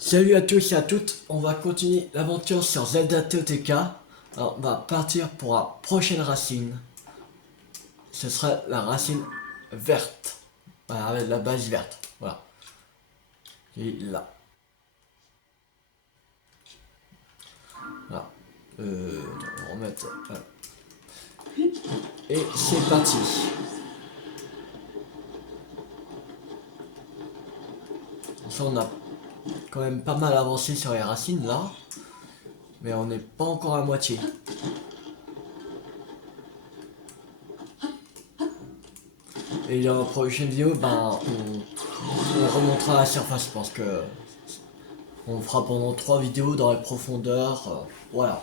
Salut à tous et à toutes, on va continuer l'aventure sur Zelda TOTK. Alors on va partir pour la prochaine racine. Ce sera la racine verte. Voilà, avec la base verte. Voilà. Et là. Voilà. On va remettre. Voilà. Et c'est parti. Ça on a quand même pas mal avancé sur les racines là. Mais on n'est pas encore à moitié. Et dans la prochaine vidéo, on remontera la surface. Je pense que on fera pendant 3 vidéos dans les profondeurs. Voilà.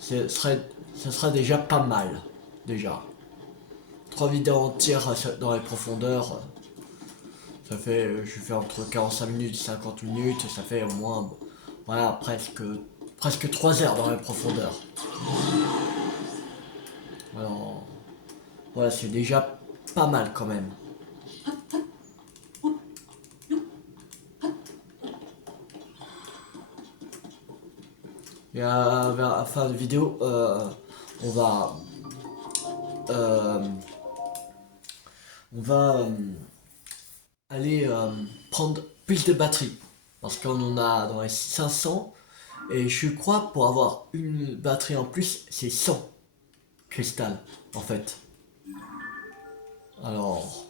Ce sera déjà pas mal. Déjà. 3 vidéos entières dans les profondeurs. Ça fait, je fais entre 45 minutes et 50 minutes. Ça fait au moins, voilà, presque 3 heures dans les profondeurs. Alors, voilà, c'est déjà pas mal quand même. Et vers la fin de vidéo, on va euh, on va aller prendre plus de batterie parce qu'on en a dans les 500 et je crois pour avoir une batterie en plus c'est 100 cristal en fait. Alors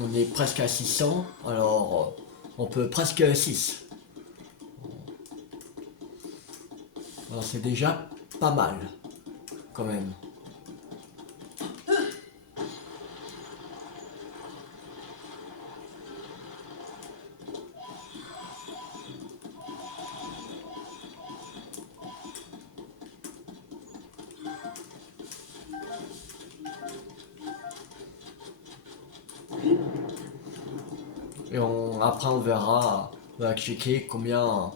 on est presque à 600, alors on peut presque 6. Alors c'est déjà pas mal quand même. Et après on verra, on va checker combien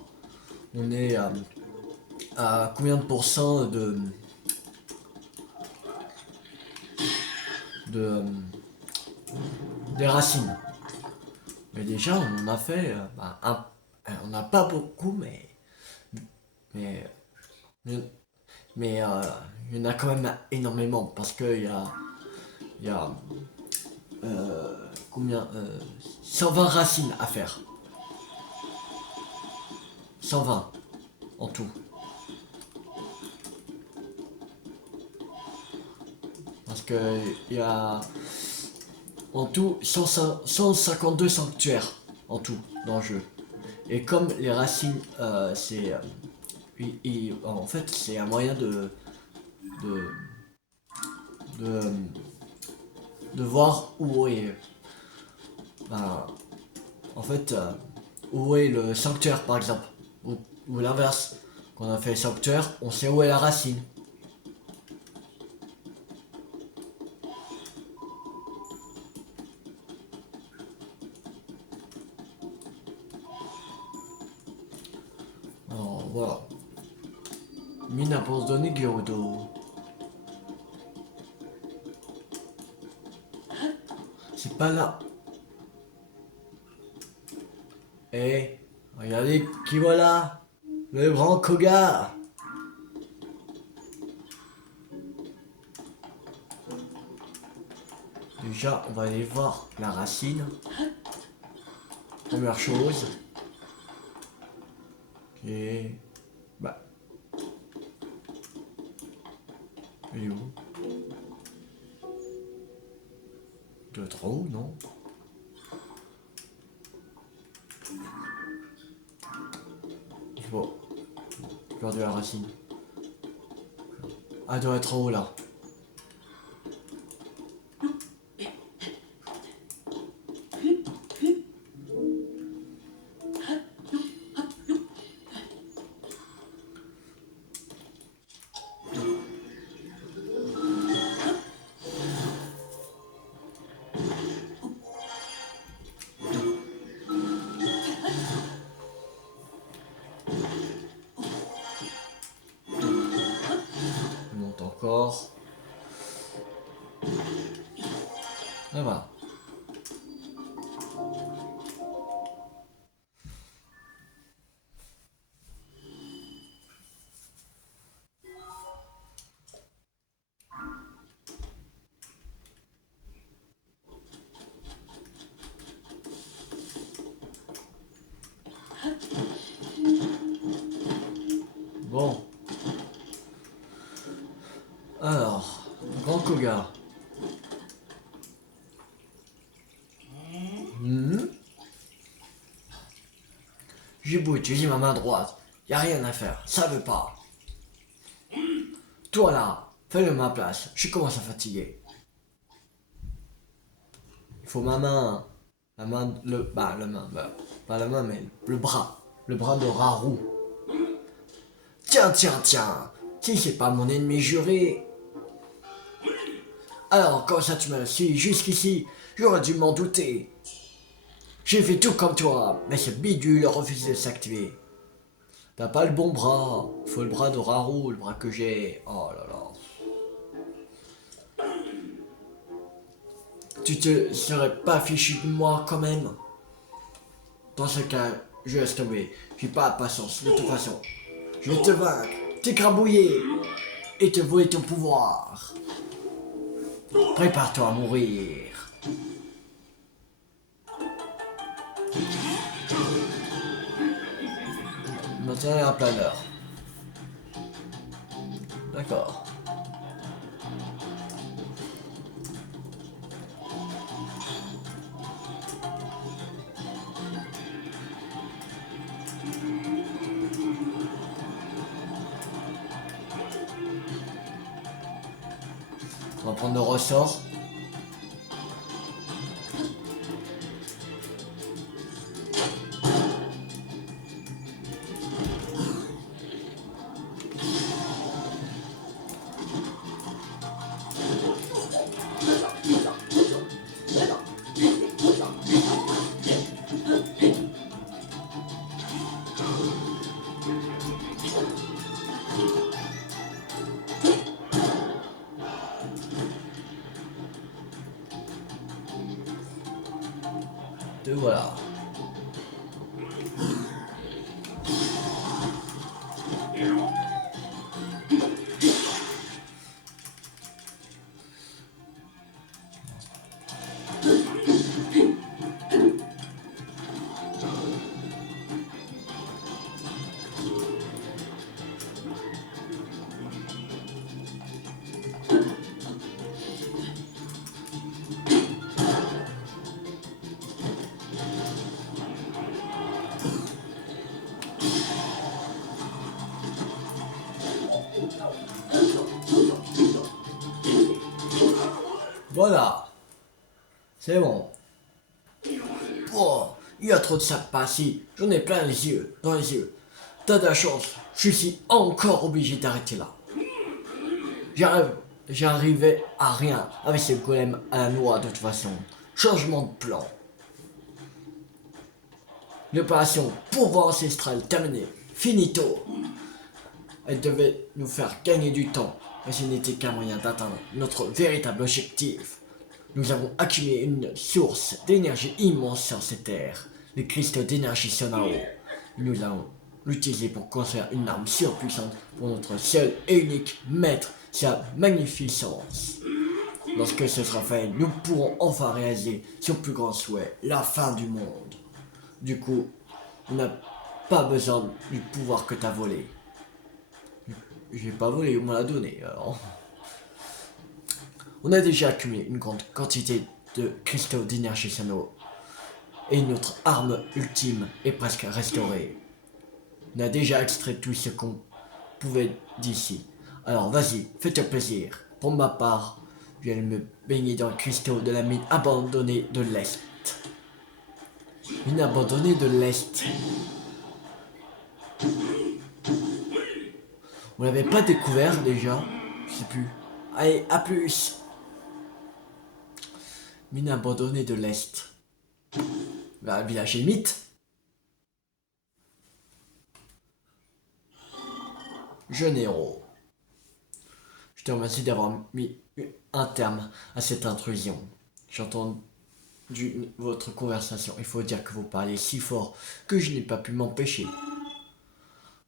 on est à combien de pourcents de des racines. Mais déjà on en a fait on n'a pas beaucoup mais mais il y en a quand même énormément parce que il y a combien 120 racines à faire. 120 en tout. Parce que il y a en tout 152 sanctuaires en tout dans le jeu. Et comme les racines, c'est en fait c'est un moyen de, de, de voir où est ben, en fait où est le sanctuaire par exemple. Ou l'inverse. Quand on a fait le sanctuaire, on sait où est la racine. Alors voilà. Mina pour se donner Gyudo. C'est pas là. Eh, regardez qui voilà. Le grand Koga. Déjà, on va aller voir la racine. Première chose. Et bah, elle est où? De trop, non? Bon, j'ai perdu la racine. Ah, elle doit être en haut là. Elle monte encore. J'ai beau utiliser ma main droite, y a rien à faire, ça veut pas. Toi là, fais-le à ma place, je commence à fatiguer. Il faut ma main, la main, pas la main, mais le bras de Raoult. Tiens, si c'est pas mon ennemi juré. Alors, quand ça tu m'as su jusqu'ici, j'aurais dû m'en douter. J'ai fait tout comme toi, mais ce bidule refuse de s'activer. T'as pas le bon bras, faut le bras de Raoult, le bras que j'ai. Oh là là. Tu te serais pas fichu de moi quand même? Dans ce cas, je laisse tomber. J'ai pas de patience, de toute façon. Je vais te vaincre, t'écrabouiller et te voler ton pouvoir. Prépare-toi à mourir. Maintenant, un planeur. D'accord. On va prendre le ressort. Te voilà. Voilà. C'est bon. Oh, il y a trop de sacs pas ici. J'en ai plein les yeux, dans les yeux. T'as de la chance. Je suis encore obligé d'arrêter là. J'arrivais à rien avec ce golem à la noix de toute façon. Changement de plan. L'opération pouvoir ancestral terminée. Finito. Elle devait nous faire gagner du temps, mais ce n'était qu'un moyen d'atteindre notre véritable objectif. Nous avons accumulé une source d'énergie immense sur cette terre, les cristaux d'énergie Sonao. Nous allons l'utiliser pour construire une arme surpuissante pour notre seul et unique maître, sa magnificence. Lorsque ce sera fait, nous pourrons enfin réaliser son plus grand souhait, la fin du monde. Du coup, on n'a pas besoin du pouvoir que t'as volé. J'ai pas volé, on me l'a donné alors. On a déjà accumulé une grande quantité de cristaux d'énergie Sonao. Et notre arme ultime est presque restaurée. On a déjà extrait tout ce qu'on pouvait d'ici. Alors vas-y, fais-toi plaisir. Pour ma part, je vais me baigner dans le cristaux de la mine abandonnée de l'Est. Mine abandonnée de l'Est. On l'avait pas découvert déjà? Je sais plus. Allez, à plus. Mine abandonnée de l'Est. Bah, village émite. Jeune héros. Je te remercie d'avoir mis un terme à cette intrusion. J'entends votre conversation. Il faut dire que vous parlez si fort que je n'ai pas pu m'empêcher.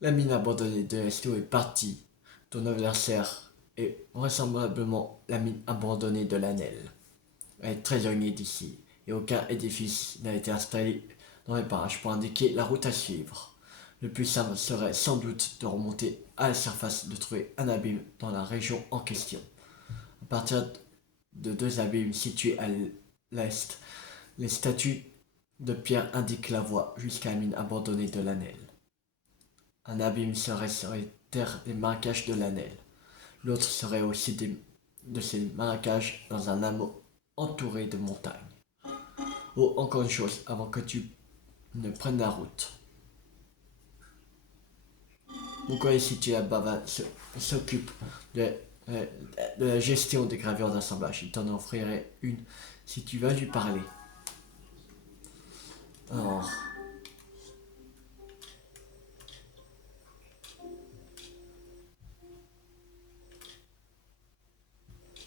La mine abandonnée de l'Esto est partie. Ton adversaire est vraisemblablement la mine abandonnée de l'Anel. Elle est très éloignée d'ici et aucun édifice n'a été installé dans les parages pour indiquer la route à suivre. Le plus simple serait sans doute de remonter à la surface, de trouver un abîme dans la région en question. À partir de deux abîmes situés à l'est, les statues de pierre indique la voie jusqu'à la mine abandonnée de l'Annel. Un abîme serait sur les terres des marécages de l'Annel. L'autre serait aussi de ces marécages dans un hameau entouré de montagnes. Oh, encore une chose, avant que tu ne prennes la route. Mon collègue situé là-bas s'occupe de, euh, de la gestion des gravures d'assemblage. Il t'en offrirait une si tu vas lui parler. Alors,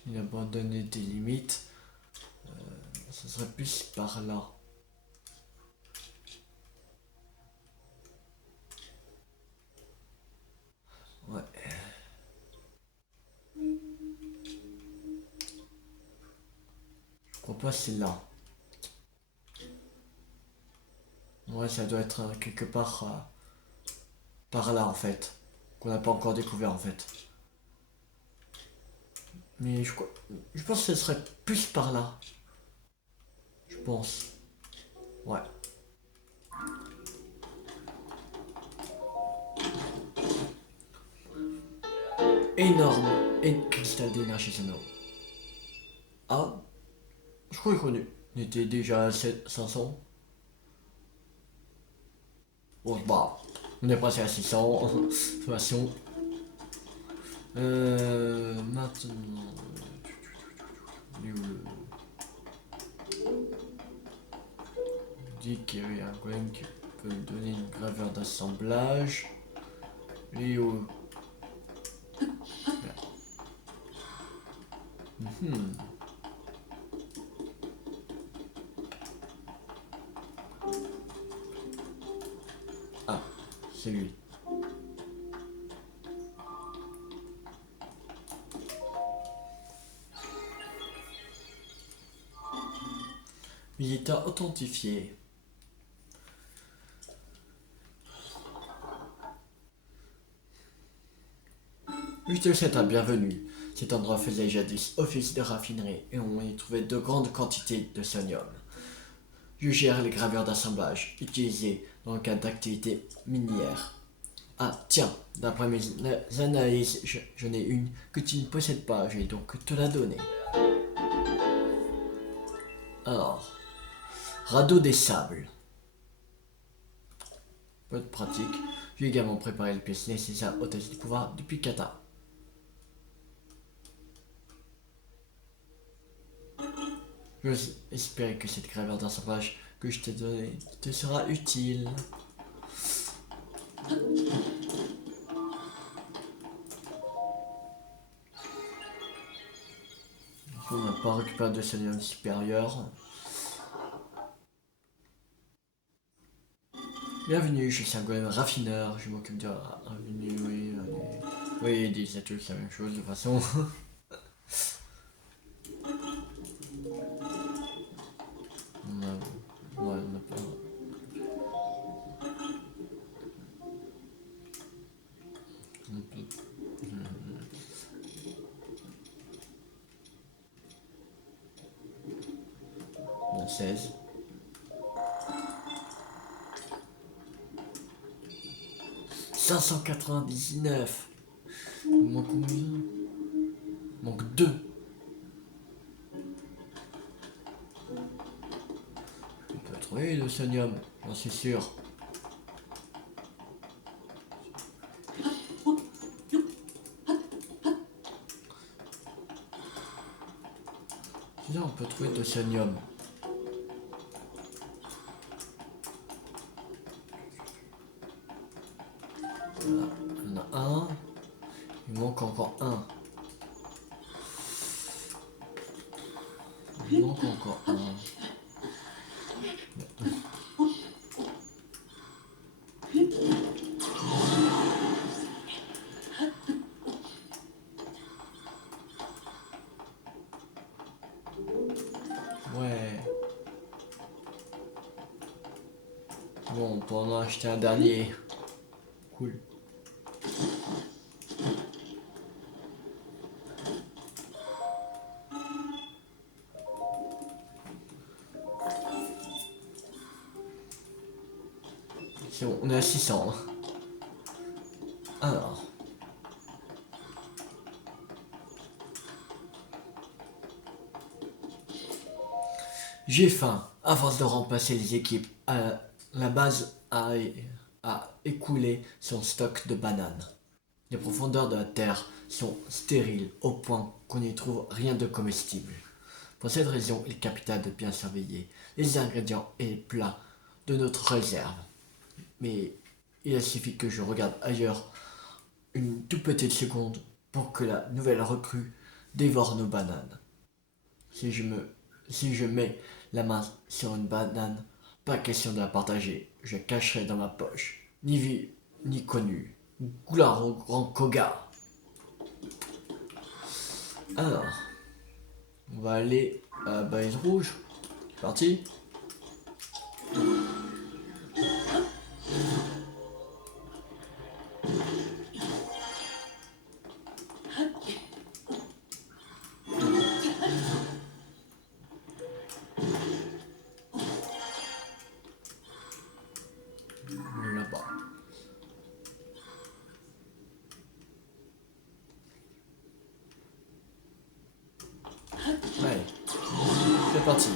il a abandonné des limites. Ce serait plus par là. Ouais. Je crois pas c'est là. Ouais, ça doit être quelque part par là en fait. Qu'on n'a pas encore découvert en fait. Mais je pense que ce serait plus par là. Je pense. Ouais. Énorme. Et cristal d'énergie sonore. Ah, je crois qu'on était déjà à 500. Bon, bah, on est passé à 600. De toute façon. Maintenant. Il est où dit qu'il y avait un golem qui peut me donner une gravure d'assemblage. Il est où Ah, c'est lui. Visiteur authentifié. Je te souhaite la bienvenue. Cet endroit faisait jadis office de raffinerie et on y trouvait de grandes quantités de sonium. Je gère les gravures d'assemblage utilisées dans le cadre d'activités minières. Ah, tiens, d'après mes analyses, j'en ai une que tu ne possèdes pas, je vais donc te la donner. Alors, radeau des sables. Peu de pratique. J'ai également préparé les pièces nécessaires au test de pouvoir depuis Kata. J'ose espérer que cette gravure d'assemblage que je t'ai donnée te sera utile. On n'a pas récupéré de sodium supérieur. Bienvenue, je suis un golem raffineur, je m'occupe de raffinerie, oui, oui, disait tous la même chose de toute façon. On a pas. On peut. Bon, 16. 599. Il manque combien? Il manque 2. On peut trouver le sonium, j'en suis sûr. Là, on peut trouver de sonium. Voilà, il y en a un. Il manque encore un. Il manque encore un. Ouais. Bon, on peut en acheter un dernier. Cool. C'est bon, on est à 600. Hein. Alors. J'ai faim. À force de remplacer les équipes, la base a écoulé son stock de bananes. Les profondeurs de la terre sont stériles au point qu'on n'y trouve rien de comestible. Pour cette raison, il est capital de bien surveiller les ingrédients et les plats de notre réserve. Mais il suffit que je regarde ailleurs une toute petite seconde pour que la nouvelle recrue dévore nos bananes. Si je mets la main sur une banane, pas question de la partager, je la cacherai dans ma poche. Ni vu, ni connu. Gloire au grand Koga. Alors, on va aller à Balise Rouge. C'est parti. Là-bas. Allez, c'est parti.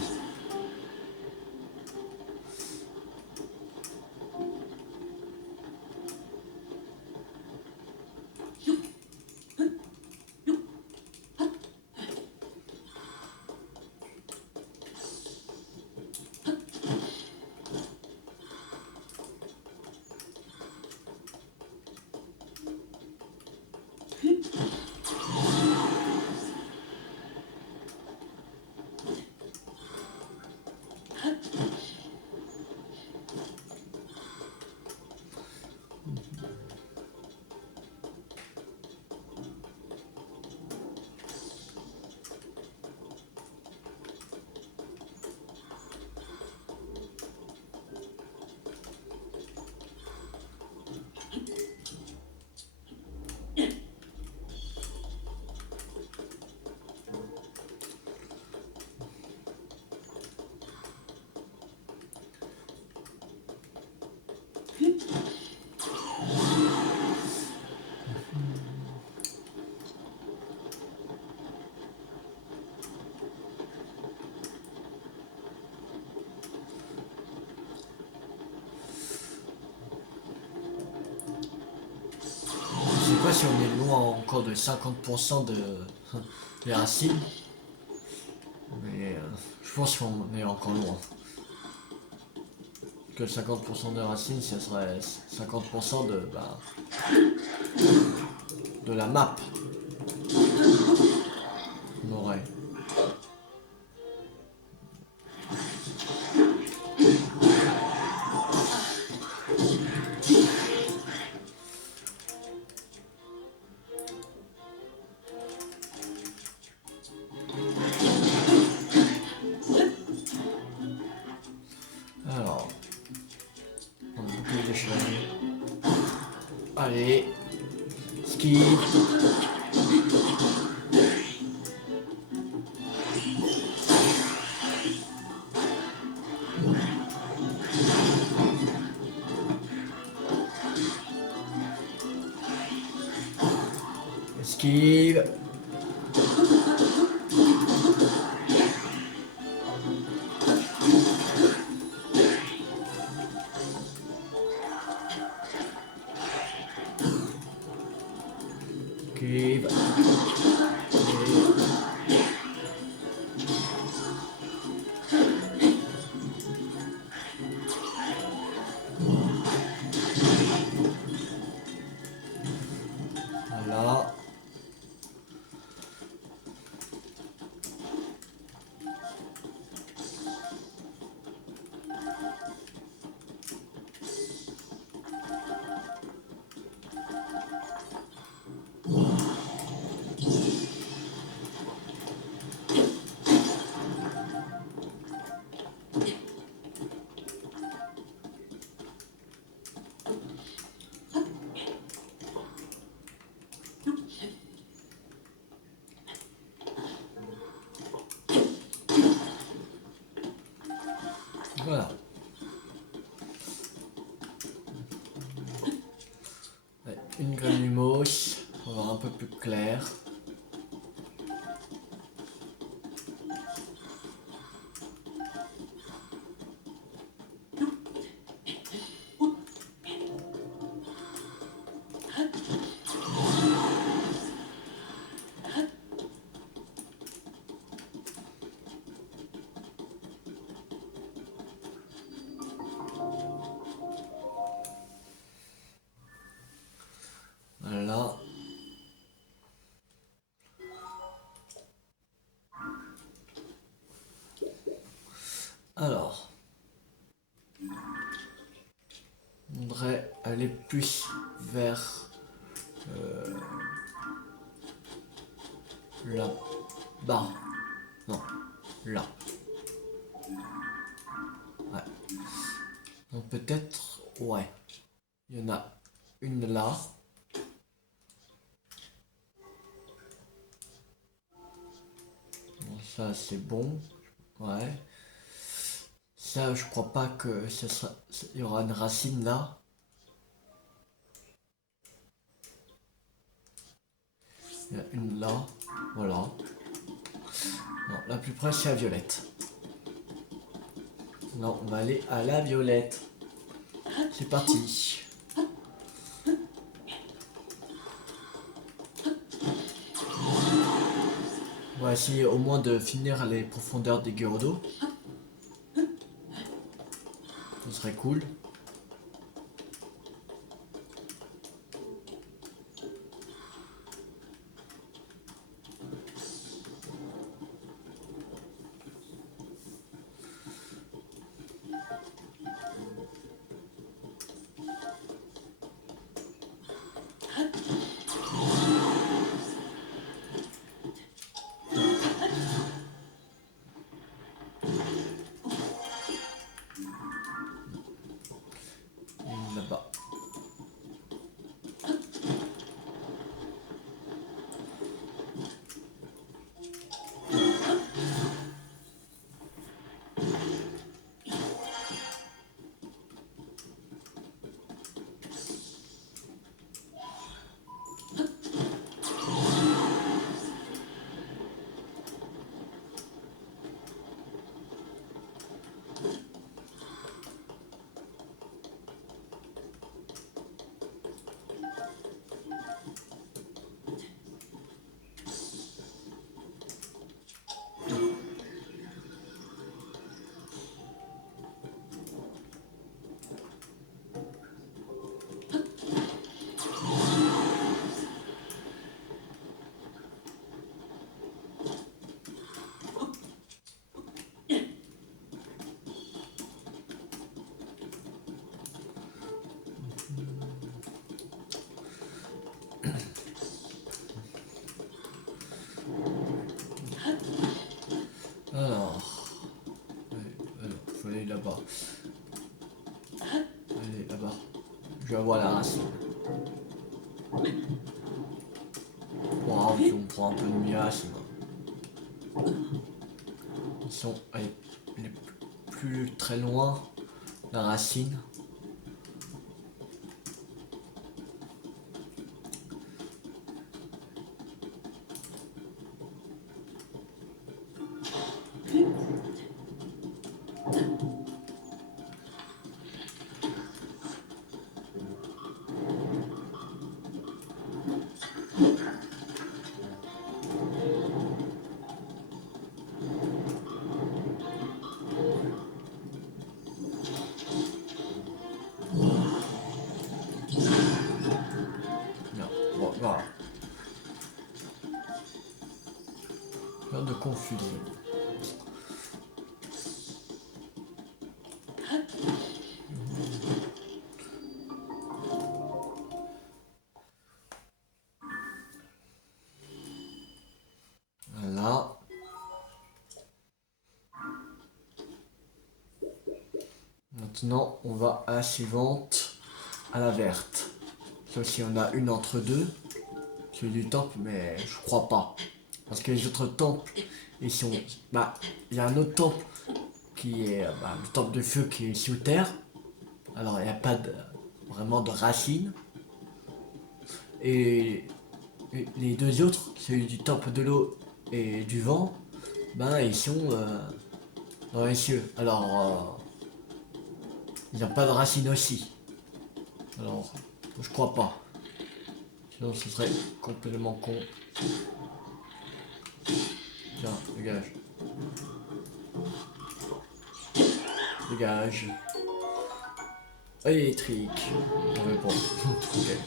Je sais pas si on est loin encore de 50% des racines. Mais je pense qu'on est encore loin. Que 50% des racines, ce serait 50% de la map. On aurait. Alors, on a beaucoup de chevaliers. Allez, ski. Esquive. Esquive. Voilà. Voilà. une granulose, on va voir un peu plus clair. Voilà. Alors, on voudrait aller plus vers là-bas. Non, là. Ouais. Donc peut-être, ouais. Il y en a une là. Bon, ça c'est bon. Ouais. Ça, je crois pas que il y aura une racine là. Il y en a une là. Voilà. Non, la plus près c'est la violette. Non, on va aller à la violette. C'est parti. On va essayer au moins de finir les profondeurs des Gerudo. Ce serait cool. Là-bas. Alors, faut aller là-bas. Allez, là-bas. Je vais voir la racine. Wow, on prend un peu de miasme. Ils sont elle est plus très loin, la racine. Non, bon, voilà. Plein de confusion. Voilà. Maintenant, on va à la suivante, à la verte. Sauf si on a une entre deux. Celui du temple, mais je crois pas. Parce que les autres temples, ils sont. Bah, il y a un autre temple qui est le temple de feu qui est sous terre. Alors, il n'y a pas vraiment de racines. Et les deux autres, celui du temple de l'eau et du vent, ben ils sont dans les cieux. Alors, il n'y a pas de racines aussi. Alors, je crois pas. Sinon, ce serait complètement con. Tiens, dégage. Dégage. Électrique. On répond. Ok.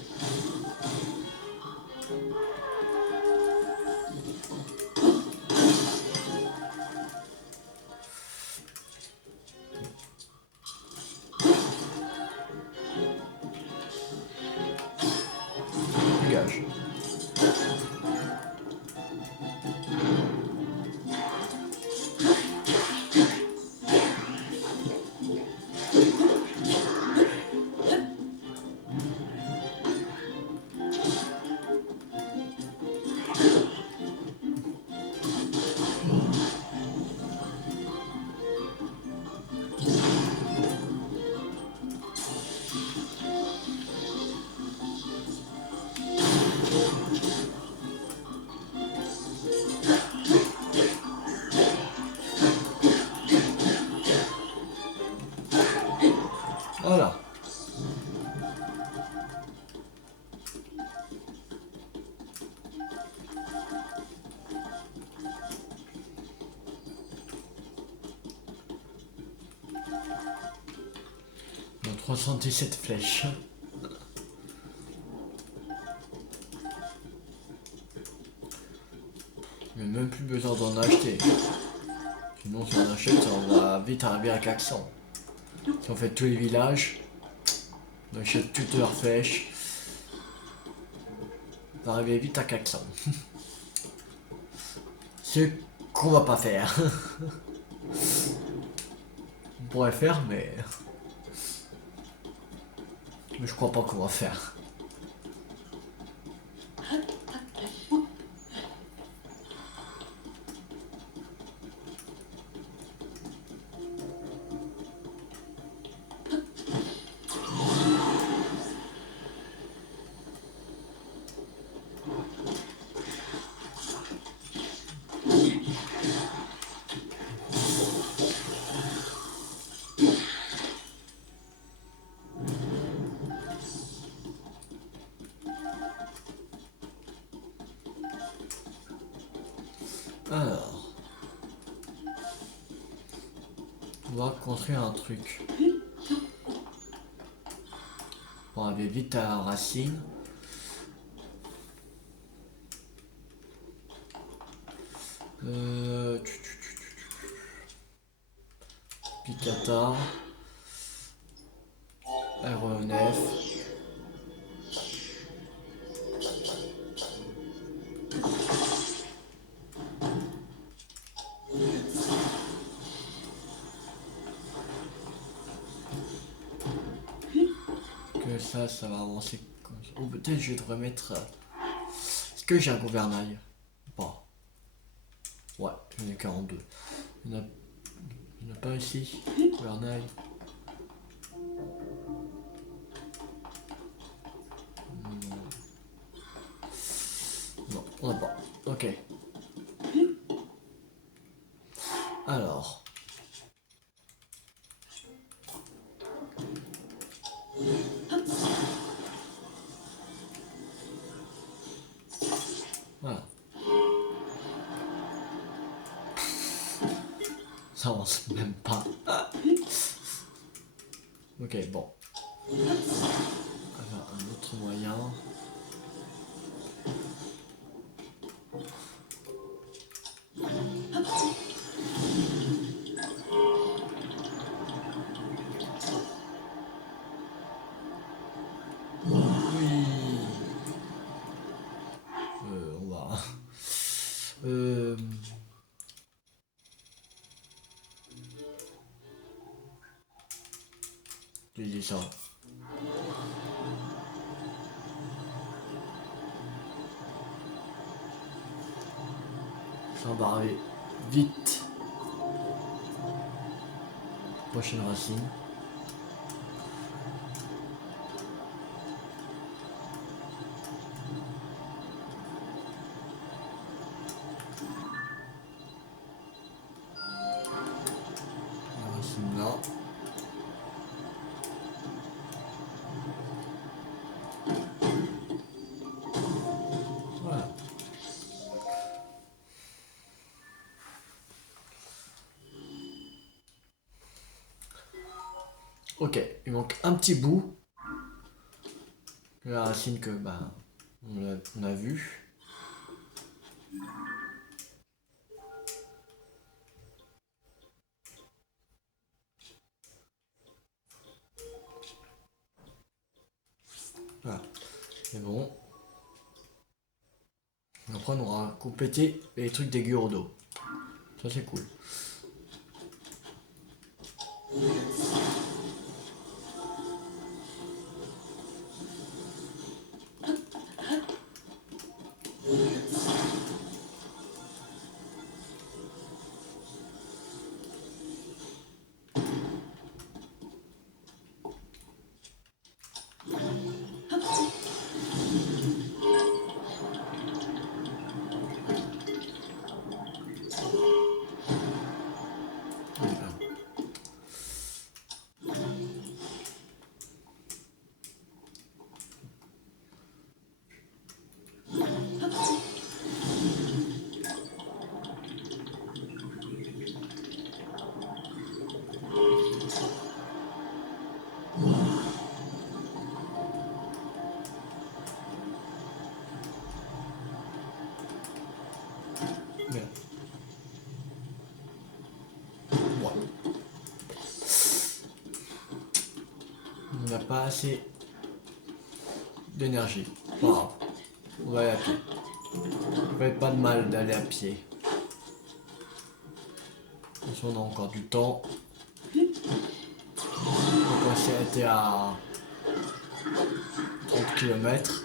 Dégage. Voilà. On a 317 flèches. Il n'y a même plus besoin d'en acheter. Sinon, si on achète, on va vite arriver à 400. Si on fait tous les villages, on achète toutes leurs flèches, on va arriver vite à 400. Ce qu'on va pas faire. On pourrait faire, mais je crois pas qu'on va faire. Alors, on va construire un truc. Pour arriver vite à la racine. Picata. Aéronef. Que ça va avancer comme ça. Ou peut-être je devrais mettre... Est-ce que j'ai un gouvernail? Pas. Ouais, j'en ai 42. Il n'y en a pas ici. Gouvernail. Non, on n'a pas. Ok. Alors. Voilà. Ça avance même pas. Ok, bon. Alors, un autre moyen. Oui. On va. Je dis ça. Ça va arriver vite. Prochaine racine. Ok, il manque un petit bout. La racine que bah, on a vu. Voilà, c'est bon. Après, on aura complété les trucs des d'eau. Ça, c'est cool. Merde. Ouais. On n'a pas assez d'énergie. Pas grave. On va aller à pied. Ça fait pas de mal d'aller à pied. Attention, on a encore du temps. Donc on s'est arrêté à 30 km.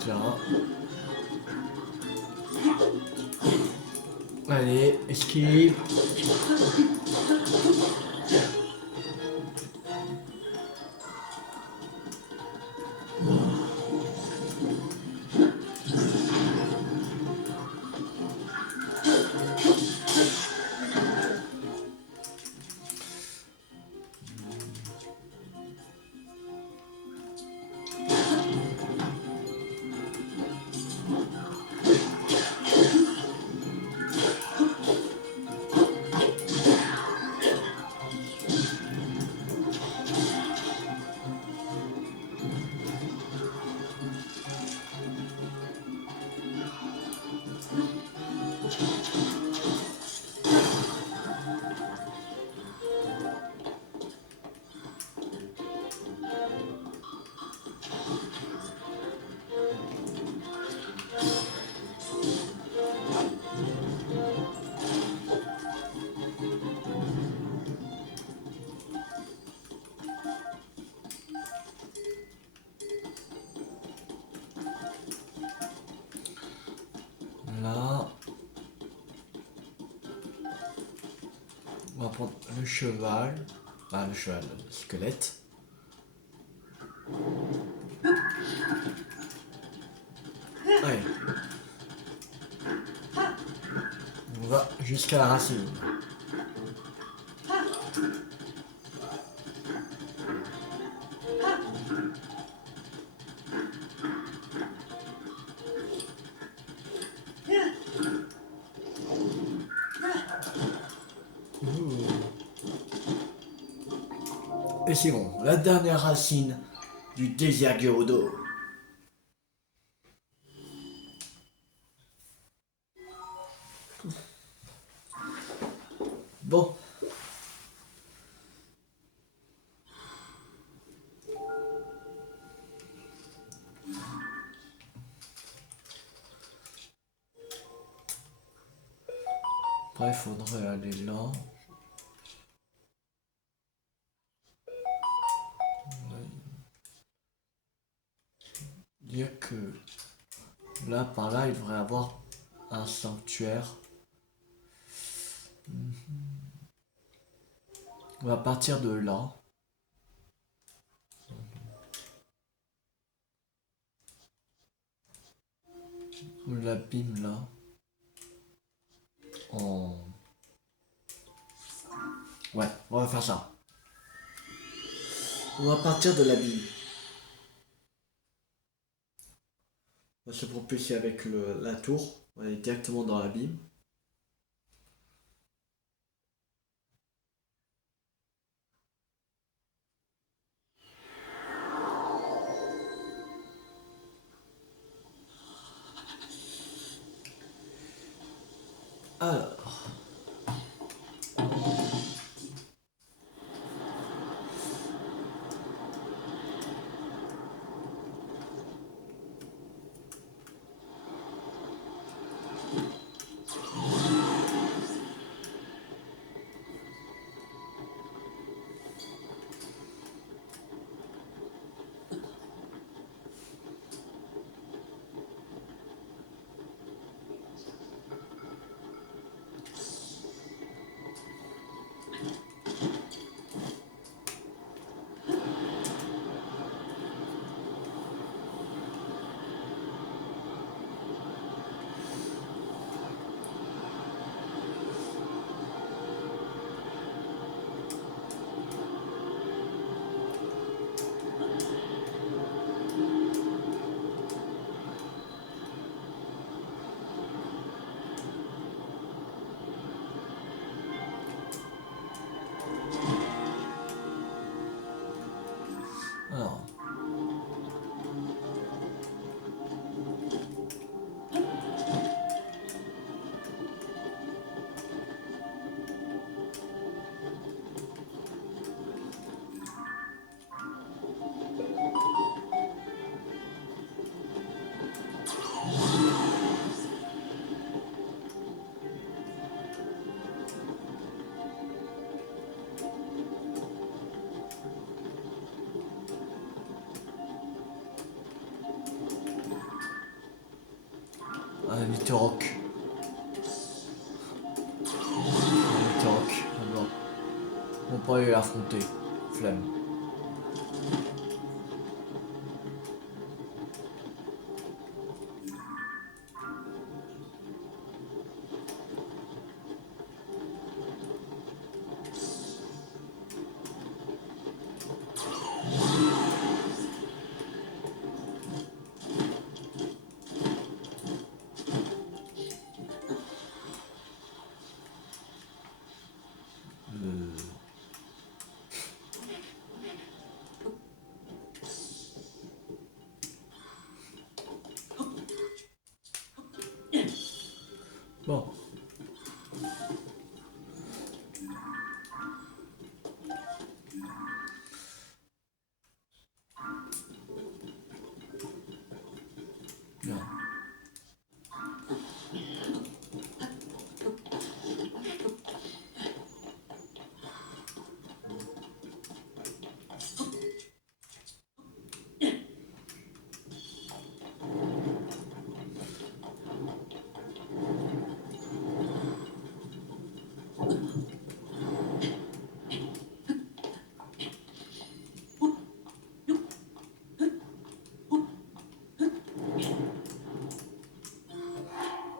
Tiens. Allez, esquive. Là. On va prendre le cheval. Bah, le cheval, le squelette. Allez. On va jusqu'à la racine. Et c'est bon, la dernière racine du désert Gerudo. Bon. Après, il faudrait aller là. dire que là, par là, il devrait y avoir un sanctuaire. On va partir de là. L'abîme là. Ouais, on va faire ça. On va partir de l'abîme. On va se propulser avec la tour. On va aller directement dans l'abîme. Alors. Alors. Un Litorok. Un Litorok. On va pas aller l'affronter. Flemme. Bon. Bien.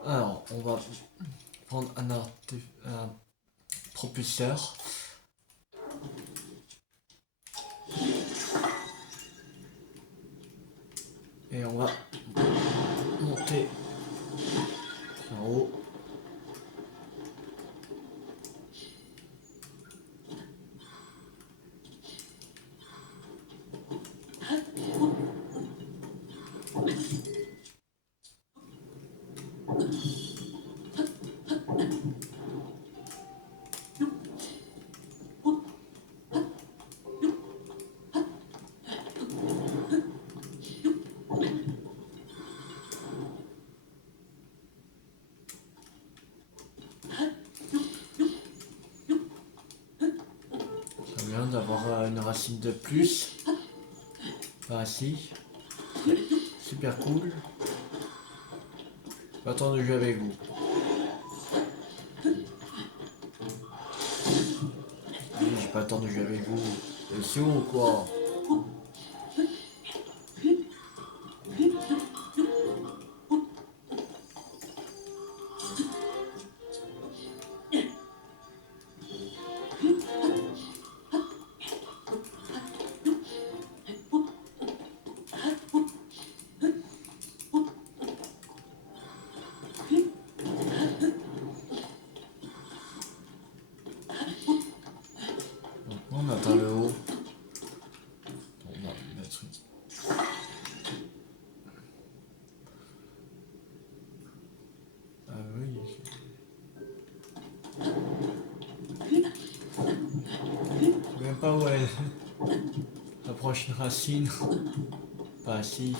Alors, on va prendre un propulseur. Et on va monter en haut. C'est bien d'avoir une racine de plus. Pas ici. super cool. Pas temps de jouer avec vous. Oui, j'ai pas le temps de jouer avec vous. C'est où quoi? On attend le haut. On va mettre... Ah oui. Je sais même pas où est la prochaine racine. Pas si.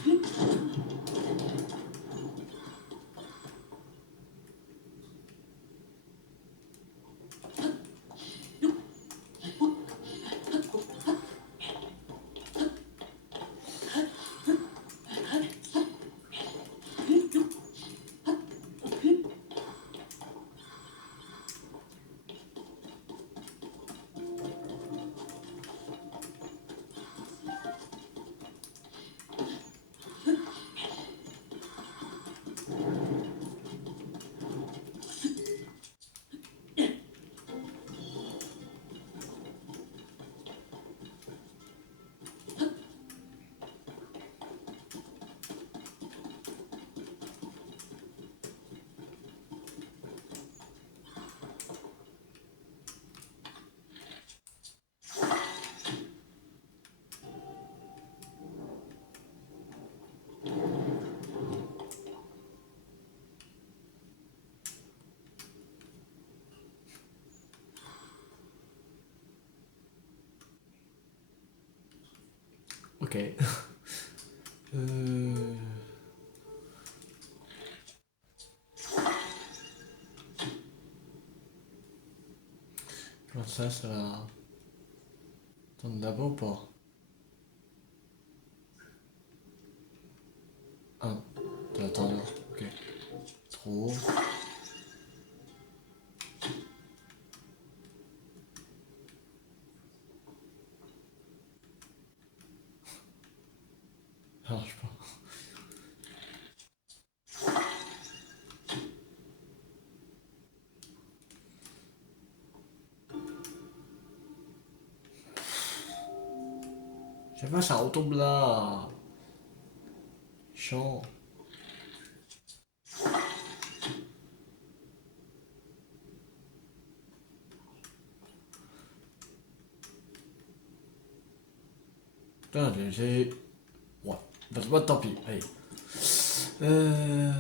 Ok. Comme ça va... Attendre d'abord ou pas? Ah, attends, ok. Trop. Ça marche pas. Je sais pas, ça retombe là. Chiant. Putain, j'ai... Ouais. Bah, tant pis, allez. Euh...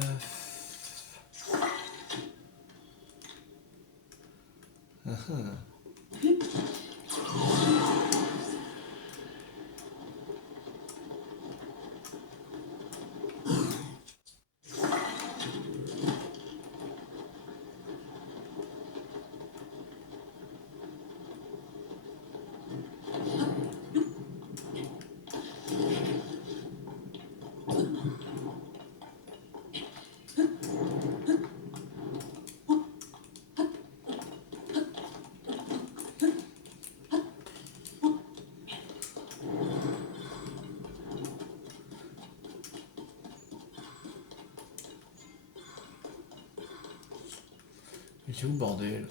Mais c'est où le bordel?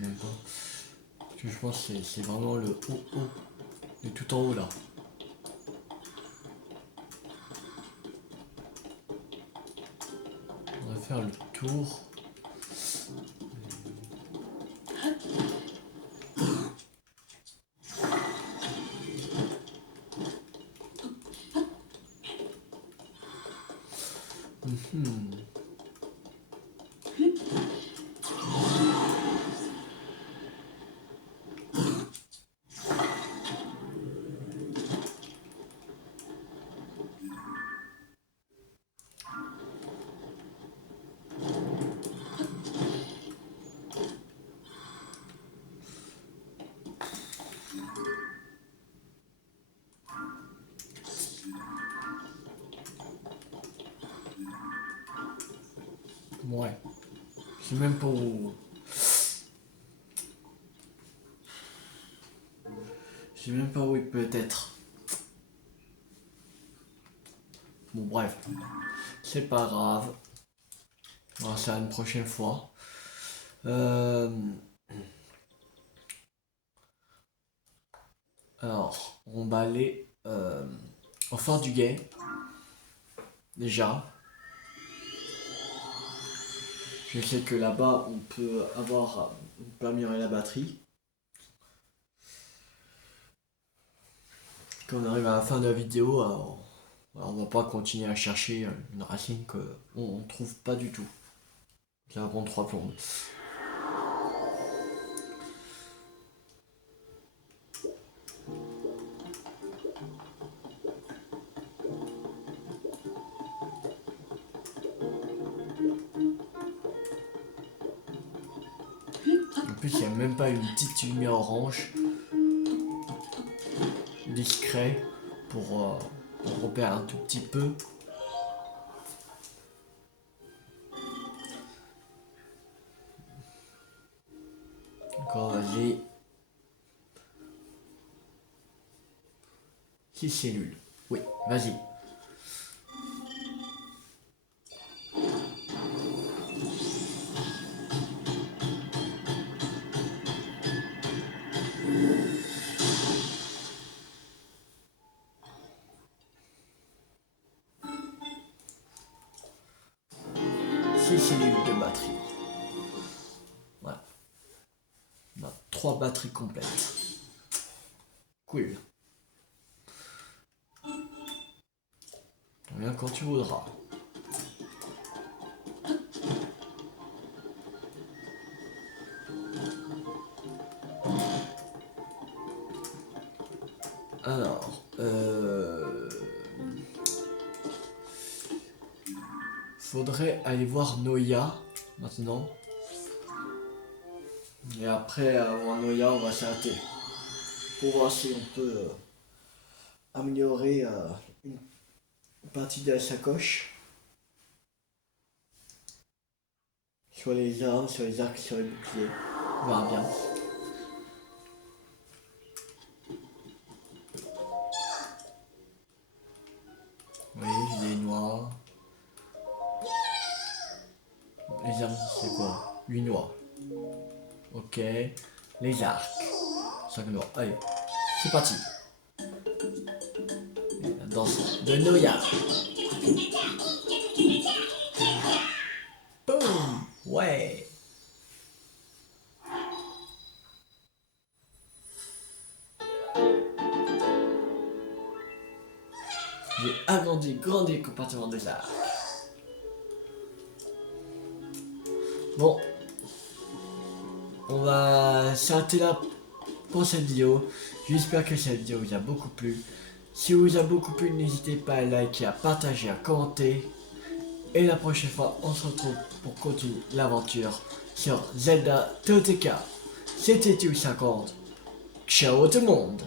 Même pas. Parce que je pense que c'est vraiment le haut. Le tout en haut là. On va faire le tour. Ouais. Je sais même pas où. Je sais même pas où il peut être. Bon, bref. C'est pas grave. On va faire une prochaine fois. Alors, on va aller au Fort du Guet. Déjà. Je sais que là-bas, on peut améliorer la batterie. Quand on arrive à la fin de la vidéo, on va pas continuer à chercher une racine qu'on ne trouve pas du tout. Qui va prendre 3 plombes. En plus, il n'y a même pas une petite lumière orange discret pour repérer un tout petit peu. D'accord, vas-y. 6 cellules. Oui, vas-y. Six cellules de batterie. Voilà. On a 3 batteries complètes. Cool. Reviens quand tu voudras. Alors, faudrait aller voir Noya maintenant. Et après avoir Noya, on va s'arrêter pour voir si on peut améliorer une partie de la sacoche. Sur les armes, sur les arcs, sur les boucliers. On verra bien. Oui, il est noir. Les armes, c'est quoi? 8 noirs. Ok. Les arcs. 5 noirs. Allez, c'est parti. Et la danse de Noya. Boum. Ouais. J'ai agrandi, grandi le compartiment des arcs. Bon. On va s'arrêter là pour cette vidéo. J'espère que cette vidéo vous a beaucoup plu. Si vous a beaucoup plu, n'hésitez pas à liker, à partager, à commenter. Et la prochaine fois, on se retrouve pour continuer l'aventure sur Zelda TOTK. C'était Tu50. Ciao tout le monde!